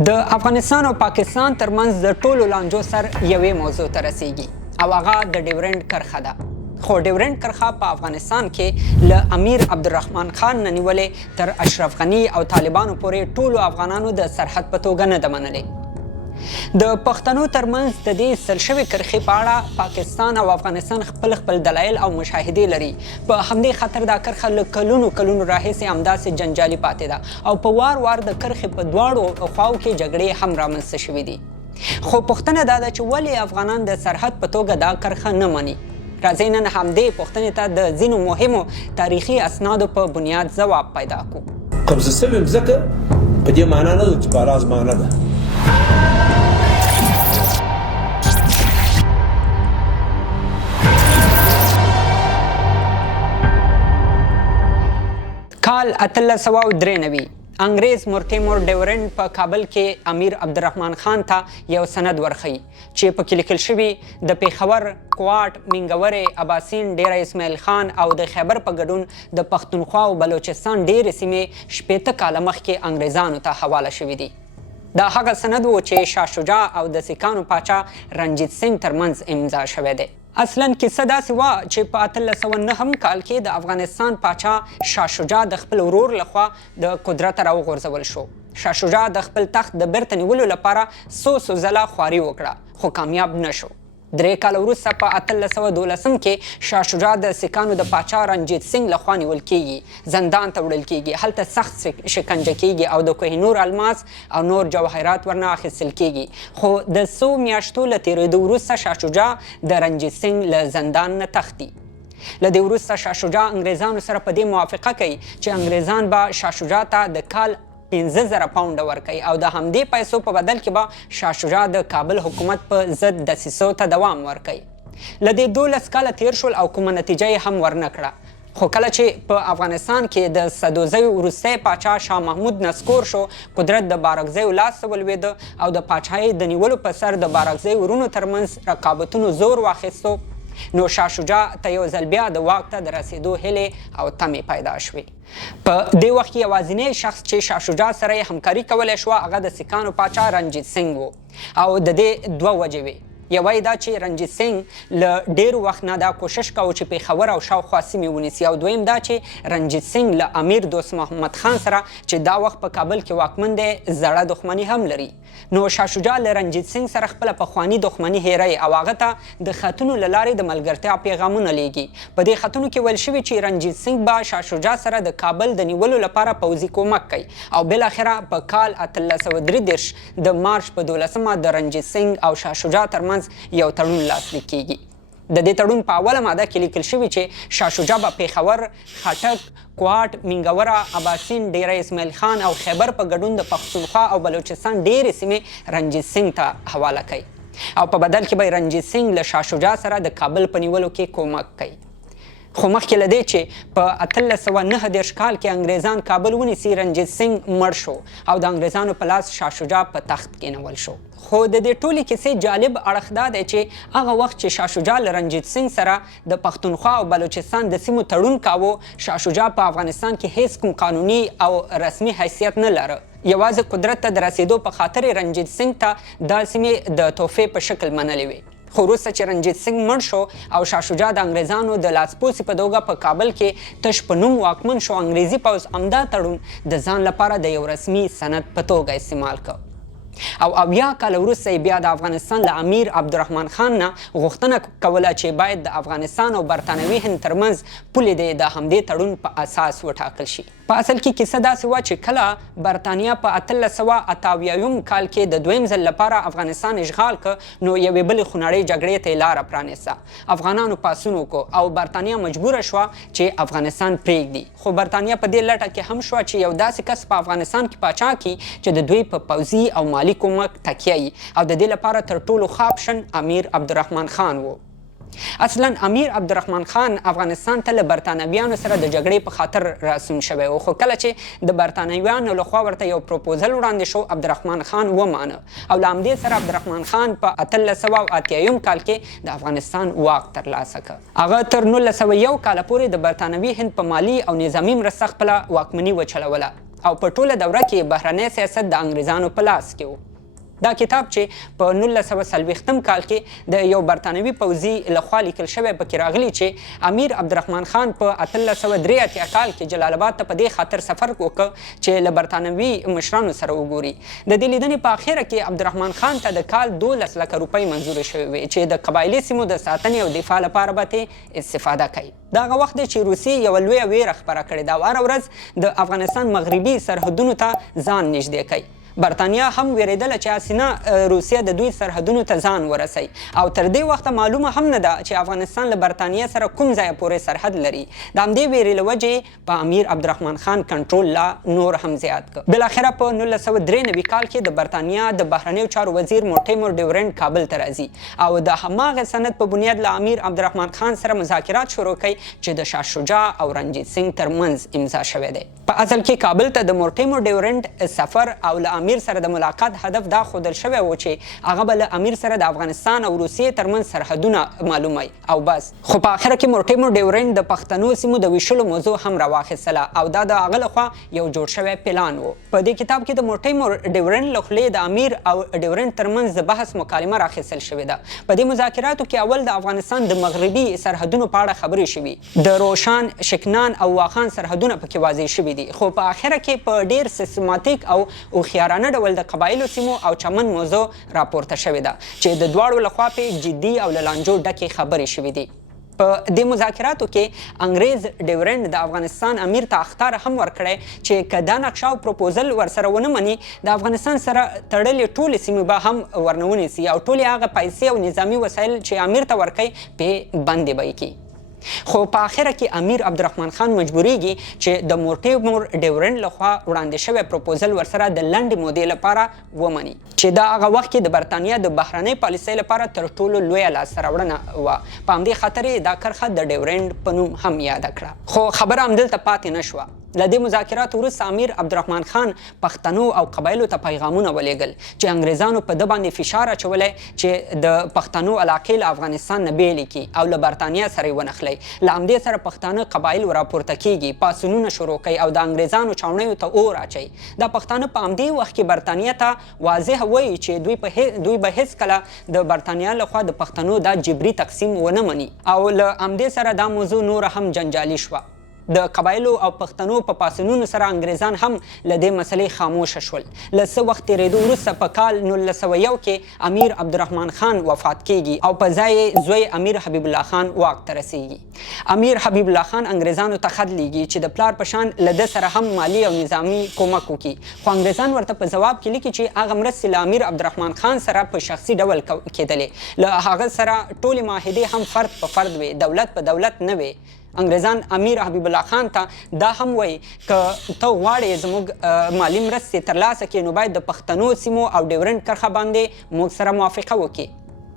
د افغانستان او پاکستان ترمنځ د ټولو لانجو سر یوې موضوع ته رسیږي او هغه د ډیورنډ کرښه ده. خو ډیورنډ کرښه په افغانستان کې له امیر عبدالرحمن خان نه نیولې تر اشرف غني او طالبانو پورې ټولو افغانانو د سرحد په توګه نه ده منلې. د پښتنو ترمنځ د دې سل شوې کرښې په اړه پاکستان او افغانستان خپل دلایل او مشاهدې لري. په همدې خاطر دا کرښه له کلونو راهیسې همداسې جنجالي پاتې ده او په وار د کرښې په دواړو خواو کې جګړې هم رامنځته شوې دي. خو پوښتنه دا ده چې ولې افغانان د سرحد په توګه دا کرښه نه مني؟ راځئ نن همدې پوښتنې ته د ځینو مهمو تاریخي اسنادو په بنیاد ځواب پیدا کړو. قبضه شوې مځکه په دې معنا نه ده چې په راز معنا ده. کال 1893 انګریز مورټیمور ډیورنډ په کابل کې امیر عبدالرحمن خان ته یو سند ورخی چې په کې لیکل شوي د پیښور، کوټ، منګورې، اباسین، ډیره اسماعیل خان او د خیبر په ګډون د پښتونخوا او بلوچستان ډیرې سیمې 80 کاله مخکې انګریزانو ته حواله شوي دي. دا هغه سند و چې شاه شجاع او د سیکانو پاچا رنجیت سنګ ترمنځ امضا شوی دی. اصلا کیسه داسې وه چې په 1809 کال کې د افغانستان پاچا شاه شجاع د خپل ورور لخوا د قدرت راوغورځول شو. شاه شجاع د خپل تخت د بیرته نیولو لپاره څو ځله خواري وکړه خو کامیاب نشو. 3 کاله وروسته په 1812 کې شاه شجاع د سیکانو د پاچا رنجیت سنګ لخوا نیول کیږي، زندان ته وړل کیږي، هلته سخت شکنجه کیږي او د کوه نور الماس او نور جواهرات ورنه اخیستل کیږي. خو د 100 میاشتو له تیریدو وروسته شاه شجاع د رنجیت سنګ له زندان نه تښتي. له دې وروسته شاه شجاع انګریزانو سره په دې موافقه کوي چې انګریزان به شاه شجاع ته د کال 15,000 پاونډه ورکوي او د همدې پیسو په بدل کې به شاه شجاع د کابل حکومت په ضد دسیسو ته دوام ورکوي. له دې 12 کاله تیر شول او کومه نتیجه یې هم ورنه کړه. خو کله چې په افغانستان کې د سدوزیو وروستی پاچا شاه محمود نسکور شو، قدرت د بارکزیو لاس ته ولوېده او د پاچاهۍ د نیولو په سر د بارکزیو ورونو ترمنځ رقابتونو زور واخیستو، نو شاه شجاع ته یو ځل بیا د واک ته د رسېدو هیلې او تمې پیدا شوې. په دې وخت کې یوازینی شخص چې شاه شجاع سره یې همکاري کولی شوه هغه د سیکانو پاچا رنجیت سنګ و او د دې 2 وجې وې. یوه دا چې رنجیت سنګ له ډیر وخت نه دا کوشش کوي چې پیښور او شاوخوا سیمې ونیسي، او دویم دا چې رنجیت سنګ له امیر دوست محمد خان سره چې دا وخت په کابل کې واکمن دی زړه دښمني هم لري. نو شاه شجاع له رنجیت سنګ سره خپله پخواني دښمني هیروي او هغه ته د خطونو له لارې د ملګرتیا پیغامونه لیږي. په دې خطونو کې ویل شوي چې رنجیت سنګ به شاه شجاع سره د کابل د نیولو لپاره پوځي کومک کوي او بالاخره په کال 1833 د مارچ په 12 د رنجیت سنګ او شاه شجاع ترمنځ یو تړون لاسلیک کیږي. د دې تړون په اوله ماده کې لیکل شوي چې شاه شجاع به پیښور، خټک، کوټ، منګوره، اباسین، ډیره اسماعیل خان او خیبر په ګډون د پښتونخوا او بلوچستان ډیرې سیمې رنجیت سنګ ته حواله کوي او په بدل کې به رنجیت سنګ له شاه شجاع سره د کابل په نیولو کې کومک کوي. خو مخکې له دې چې په 1839 کال کې انګریزان کابل ونیسي، رنجیت سنګ مړ شو او د انګریزانو په لاس شاه شجاع په تخت کېنول شو. خو د دې ټولې کیسې جالب اړخ دا دی چې هغه وخت چې شاه شجاع له رنجیت سنګ سره د پښتونخوا او بلوچستان د سیمو تړون کاوه، شاه شجاع په افغانستان کې هیڅ کوم قانوني او رسمي حیثیت نه لره. یوازې قدرت ته د رسېدو په خاطر رنجیت سنګ ته دا سیمې د تحفې په شکل منلې وې. خو وروسته چې رنجیت سنګ مړ شو او شاه شجاع د انګریزانو د لاسپوڅي په توګه په کابل کې تش په نوم واکمن شو، انګریزي پوځ همدا تړون د ځان لپاره د یو رسمي سند په توګه استعمال کړ. او 80 کاله وروسته بیا د افغانستان له امیر عبدالرحمن خان نه غوښتنه کوله چې باید د افغانستان او برطانوي هند ترمنځ پولې د همدې تړون په اساس وټاکل شي. په اصل کې کیسه داسې وه چې کله برطانیه په 1888 کال کې د دویم ځل لپاره افغانستان اشغال کړ، نو یوې بلې خونړۍ جګړې ته یې لاره پرانیسته. افغانانو پاڅون وکړو او برطانیه مجبوره شوه چې افغانستان پرېږدي. خو برطانیه په دې لټه کې هم شوه چې یو داسې کس په افغانستان کې پاچا کړي چې د دوی په پوځي او مالی کومک تکیه وي او د دې لپاره تر ټولو ښه آپشن امیر عبدالرحمن خان و. اصلا امیر عبدالرحمن خان افغانستان ته له برطانویانو سره د جګړې په خاطر راسون شوی و، خو کله چې د برطانویانو لخوا ورته یو پروپوزل وړاندې شو، عبدالرحمن خان ومانه او له همدې سره عبدالرحمن خان په 1880 کال کې د افغانستان واک ترلاسه کړ. هغه تر 1901 کاله پورې د برطانوي هند په مالي او نظامي مرسته خپله واکمني وچلوله او په ټوله دوره کې بهرنی سیاست د انګریزانو په لاس کې و. دا کتاب چې په 1940 کال کې د یو برطانوي پوځي لخوا لیکل شوی پکې راغلی چې امیر عبدالرحمن خان په 1883 کال کې جلال آباد ته په دې خاطر سفر وکړ چې له برطانوي مشرانو سره وګوري. د دې لیدنې په اخره کې عبدالرحمن خان ته د کال 12 لکه روپۍ منظورې شوې وې چې د قبایلي سیمو د ساتنې او دفاع لپاره به استفاده کوي. دا هغه وخت دی چې روسیې یوه لویه ویره خپره کړې ده او هره ورځ د افغانستان مغربي سرحدونو ته ځان نږدې کوي. برطانیا هم ویریدله چې اسینه روسیه د دوی سرحدونو ته ځان ورسوي او تر دې وخته معلومه هم نه ده چې افغانستان له برطانیې سره کوم ځایه پورې سرحد لري. د همدې ویرې له وجې په امیر عبدالرحمن خان کنټرول لا نور هم زیات کړ. بالاخره په 1993 کال کې د برطانیا د بهرنیو چارو وزیر مورټیمور ډیورنټ کابل ته راځي او د هماغه سند په بنیاد له امیر عبدالرحمن خان سره مذاکرات شروع کوي چې د شاه شجاع او رنجیت سنګ ترمنځ امضا شوی دی. په اصل کې کابل ته د مورټیمور ډیورنټ سفر او له امیر سره د ملاقات هدف دا ښودل شوی و چې هغه به له امیر سره د افغانستان او روسیې ترمنځ سرحدونه معلوموي او بس. خو په آخره کې مورټیمور ډیورنټ د پښتنو سیمو د ویشلو موضوع هم راواخیستله او دا د هغه لخوا یو جوړ شوی پلان و. په دې کتاب کې د مورټیمور ډیورنټ له خولې د امیر او ډیورنټ ترمنځ د بحث مکالمه راخیستل شوې ده. په دې مذاکراتو کې اول د افغانستان د مغربي سرحدونو په اړه خبرې شوي، د روشان، شکنان او واخان سرحدونه پکې واضح شوي دي. خو په آخره کې په ډیر سیستماتیک او هوښیارانه ډول د قبایلو سیمو او چمن موضوع راپورته شوې ده چې د دواړو لخوا پې جدي او له لانجو ډکې خبرې شوې دي. په دې مذاکراتو کې انګریز ډیورنټ د افغانستان امیر ته اخطار هم ورکړی چې که دا نقشه او پروپوزل ورسره ونه مني د افغانستان سره تړلې ټولې سیمې به هم ورنه ونیسي او ټولې هغه پیسې او نظامي وسایل چې امیر ته ورکوي پې بندې به یې کړي. خو په آخره کې امیر عبدالرحمن خان مجبوریږي چې د مورټیمور ډیورنټ لخوا وړاندې شوی پروپوزل ورسره د لنډې مودې لپاره ومني چې دا هغه وخت کې د برطانیا د بهرنۍ پالیسۍ لپاره تر ټولو لویه لاسته راوړنه وه. په همدې خاطر یې دا کرښه د ډیورنټ په نوم هم یاده کړه. خو خبره همدلته پاتې نه شوه. له دې مذاکراتو وروسته امیر عبدالرحمن خان پښتنو او قبایلو ته پیغامونه ولېږل چې انګریزانو په ده باندې فشار اچولی چې د پښتنو علاقې له افغانستان نه بېلې کړي او له برطانیا سره یې ونښلوي. له همدې سره پښتانه قبایل راپورته کیږي، پاڅونونه شروع کوي او د انګریزانو چاونیو ته اور اچوي. دا پښتانه په همدې وخت کې برطانیې ته واضح وایي چې دوی به هېڅکله د برطانیا لخوا د پښتنو دا جبري تقسیم ونه مني او له همدې سره دا موضوع نوره هم جنجالي شوه. د قبایلو او پښتنو په پاڅونونو سره انګریزان هم له دې مسلې خاموشه شول. له څه وخت تېرېدو وروسته په کال 1901 کې امیر عبدالرحمن خان وفات کیږي او په ځای یې زوی امیر حبیب الله خان واک ته رسیږي. امیر حبیب الله خان انګریزانو ته خط لیږي چې د پلار په شان له ده سره هم مالی او نظامي کومک وکړي. خو انګریزان ورته په ځواب کې لیکي چې هغه مرستې له امیر عبدالرحمن خان سره په شخصي ډول کېدلې. له هغه سره ټولې معاهدې هم فرد په فرد وې، دولت په دولت نه وې. انګریزان امیر حبیب الله خان ته دا هم وایي که ته غواړې زموږ مالی مرستې ترلاسه کړې نو باید د پښتنو سیمو او ډیورنټ کرښه باندې موږ سره موافقه وکړي.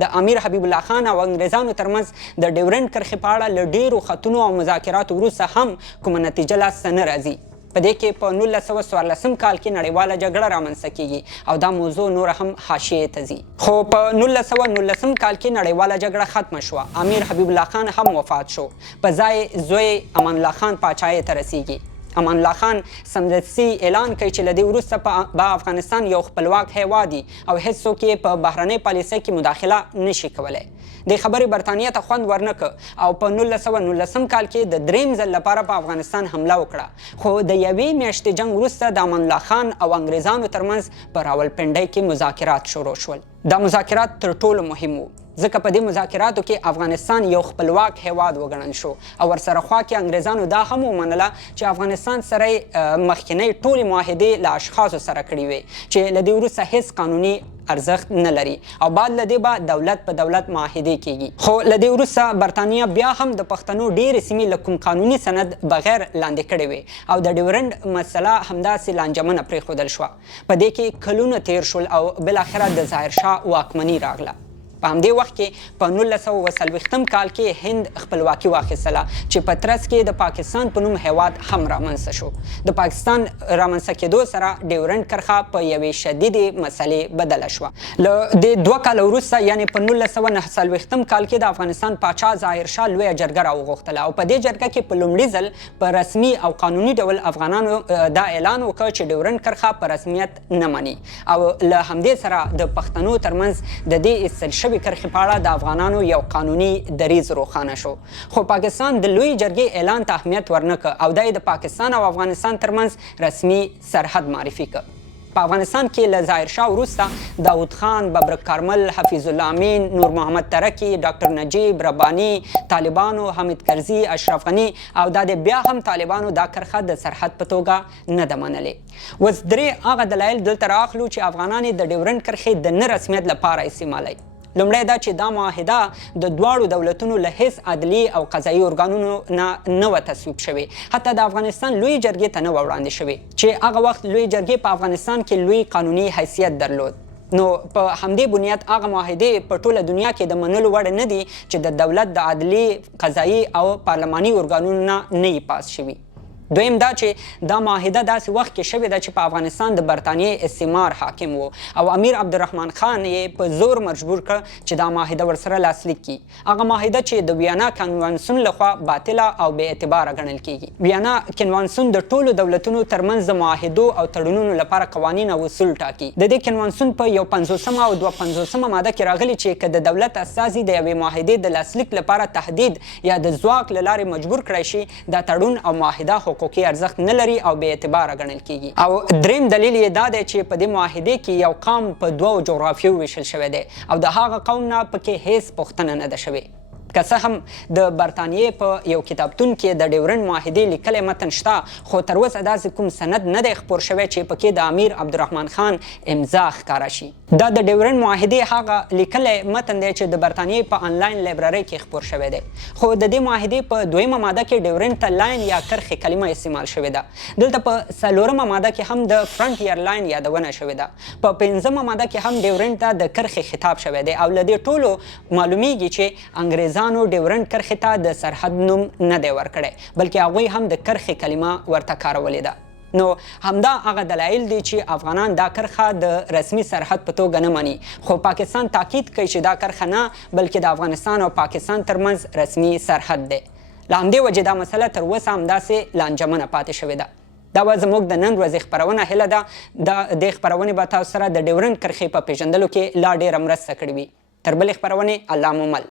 د امیر حبیب الله خان او انګریزانو ترمنځ د ډیورنټ کرښې په اړه له ډیرو خطونو او مذاکراتو وروسته هم کومه نتیجه لاسته نه راځي. په دې کې په 1914 کال کې نړیواله جګړه رامنځته کیږي او دا موضوع نوره هم حاشیې ته ځي. خو په 1919 کال کې نړیواله جګړه ختمه شوه. امیر حبیب الله خان هم وفات شو. په ځای زوی امان الله خان پاچاهۍ ته رسیږي. امان الله خان سمدستي اعلان کوي چې له دې وروسته به افغانستان یو خپلواک هیواد وي او هیڅوک یې په بهرنۍ پالیسۍ کې مداخله نشي کولی. دې خبرې برطانیې ته خوند ورنه کړ او په 1919 کال کې د درېیم ځل لپاره په افغانستان حمله وکړه. خو د یوې میاشتې جنګ وروسته د امان الله خان او انګریزانو ترمنځ په راولپنډۍ کې مذاکرات شروع شول. دا مذاکرات تر ټولو مهم وو ځکه په دې مذاکراتو کې افغانستان یو خپلواک هیواد وګڼل شو او ورسره خوا کې انګریزانو دا هم ومنله چې افغانستان سره مخکینۍ ټولې معاهدې له اشخاصو سره کړي وې چې له دې وروسته هیڅ قانوني ارزښت نه لري او بعد له دې به دولت په دولت معاهدې کیږي. خو له دې وروسته برطانیه بیا هم د پښتنو ډېرې سیمې له کوم قانوني سند بغیر لاندې کړې وې او د ډیورنټ مسله همداسې لانجمنه پرېښودل شوه. په دې کې کلونه تیر شول او بالاخره د ظاهرشاه واکمني راغله. په همدې وخت کې په 1940 کال کې هند خپلواکي واخیستله چې په ترڅ کې د پاکستان په نوم هیواد هم رامنځته شو. د پاکستان رامنځته کېدو سره ډیورنډ کرښه په یوې شدیدې مسلې بدله شوه. له دې 2 کاله وروسته یعنې په 1949 کال کې د افغانستان پاچا ظاهرشاه لویه جرګه راوغوښتله او په دې جرګه کې په لومړي ځل په رسمي او قانوني ډول افغانانو دا اعلان وکړ چې ډیورنډ کرښه په رسمیت نه مني او له همدې سره د پښتنو ترمنځ د دې ایستل شوې کرښې په اړه د افغانانو یو قانوني دریځ روښانه شو. خو پاکستان د لوی جرګې اعلان ته اهمیت ورنکړ او دا یې د پاکستان او افغانستان ترمنځ رسمي سرحد معرفي کړ. په افغانستان کې له ظاهرشاه وروسته داود خان، ببرک کارمل، حفیظ الله امین، نور محمد ترکی، ډاکټر نجیب، رباني، طالبانو، حمید کرزي، اشرف غني او دا د بیا هم طالبانو دا کرښه د سرحد په توګه نه ده منلې. اوس درې هغه دلایل دلته رااخلو چې افغانان یې د ډیورنډ کرښې د نه رسمیت لپاره استعمالوي. لومړی دا چې دا معاهده د دواړو دولتونو له هیڅ عدلي او قضایي ارګانونو نه وه تصویب شوې، حتی د افغانستان لوی جرګې ته نه وه وړاندې شوې چې هغه وخت لوی جرګې په افغانستان کې لوی قانوني حیثیت درلود. نو په همدې بنیاد هغه معاهدې په ټوله دنیا کې د منلو وړ نه دي چې د دولت د عدلي، قضایي او پارلماني ارګانونو نه یې پاس شوي. دویم دا چې دا معاهده داسې وخت کې شوې ده چې په افغانستان د برطانیې استعمار حاکم و او امیر عبدالرحمن خان یې په زور مجبور کړ چې دا معاهده ورسره لاسلیک کړي. هغه معاهده چې د ویانا کنوانسیون لخوا باطله او بې اعتباره ګڼل کیږي. ویانا کنوانسیون د ټولو دولتونو ترمنځ د معاهدو او تړونونو لپاره قوانین او اصول ټاکي. د دې کنوانسیون په 51 او 52 ماده کې راغلي چې که د دولت استازي د یوې معاهدې د لاسلیک لپاره تهدید یا د ځواک له لارې مجبور کړی شي، دا تړون او معاهده حقوقي ارزښت نه لري او بې اعتباره ګڼل کیږي. او دریم دلیل یې دا دی چې په دې معاهدې کې یو قوم په 2 جغرافیو ویشل شوی دی او د هغه قوم نه پکې هیڅ پوښتنه نه ده شوې. که څه هم د برطانیې په یو کتابتون کې د ډیورنډ معاهدې لیکلی متن شته، خو تر اوسه داسې کوم سند نه دی خپور شوی چې پکې د امیر عبدالرحمن خان امضا ښکاره شي. دا د ډیورنډ معاهدې هغه لیکلی متن دی چې د برطانیې په آنلاین لایبررۍ کې خپور شوی دی. خو د دې معاهدې په 2مه ماده کې ډیورنډ ته لاین یا کرښې کلمه استعمال شوې ده. دلته په 4مه ماده کې هم د فرنټیر لاین یادونه شوې ده. په 5مه ماده کې هم ډیورنډ ته د کرښې خطاب شوی دی او له دې ټولو معلومیږي چې انګریزانو ډیورنډ کرښې ته د سرحد نوم نه دی ورکړی، بلکې هغوی هم د کرښې کلمه ورته کارولې ده. نو همدا هغه دلایل دي چې افغانان دا کرښه د رسمي سرحد په توګه نه مني، خو پاکستان تاکید کوي چې دا کرښه نه بلکې د افغانستان او پاکستان ترمنځ رسمي سرحد دی. له همدې وجې دا مسله تر اوسه همداسې لانجمنه پاتې شوې ده. دا به زموږ د نن ورځې خپرونه هیله ده د خپرونې به تاسو سره د ډیورنډ کرښې په پیژندلو کې لا ډېره مرسته کړې وي. تر بلې خپرونې الله مو مل.